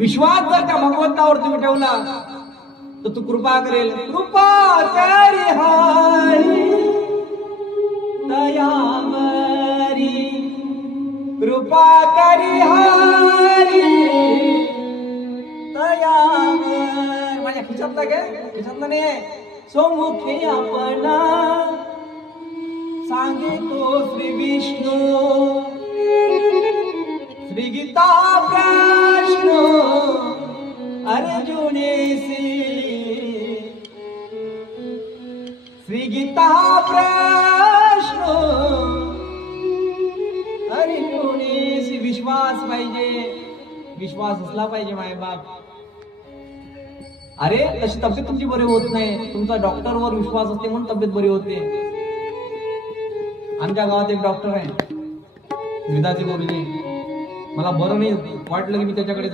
विश्वास जर त्या भगवंतावर तुम्ही ठेवला तर तू कृपा करेल. कृपा करी हरी दयावरी, कृपा करी हरी दयावर. माझ्या खिशातला गे खिशातला नाही सोमुखे आपणा सांगे तो श्री विष्णू. श्री गीता प्रश्न अर्जुनेसी, श्री गीता प्रश्न अर्जुनेसी. विश्वास पाहिजे, विश्वास असला पाहिजे माय बाप. अरे तशी तब्येत तुमची बरी होत नाही, तुमचा डॉक्टरवर विश्वास असते म्हणून तब्येत बरी होते. आमच्या गावात एक डॉक्टर आहे विदाचे गुरुजी, मला बरं नाही वाटलं की मी त्याच्याकडे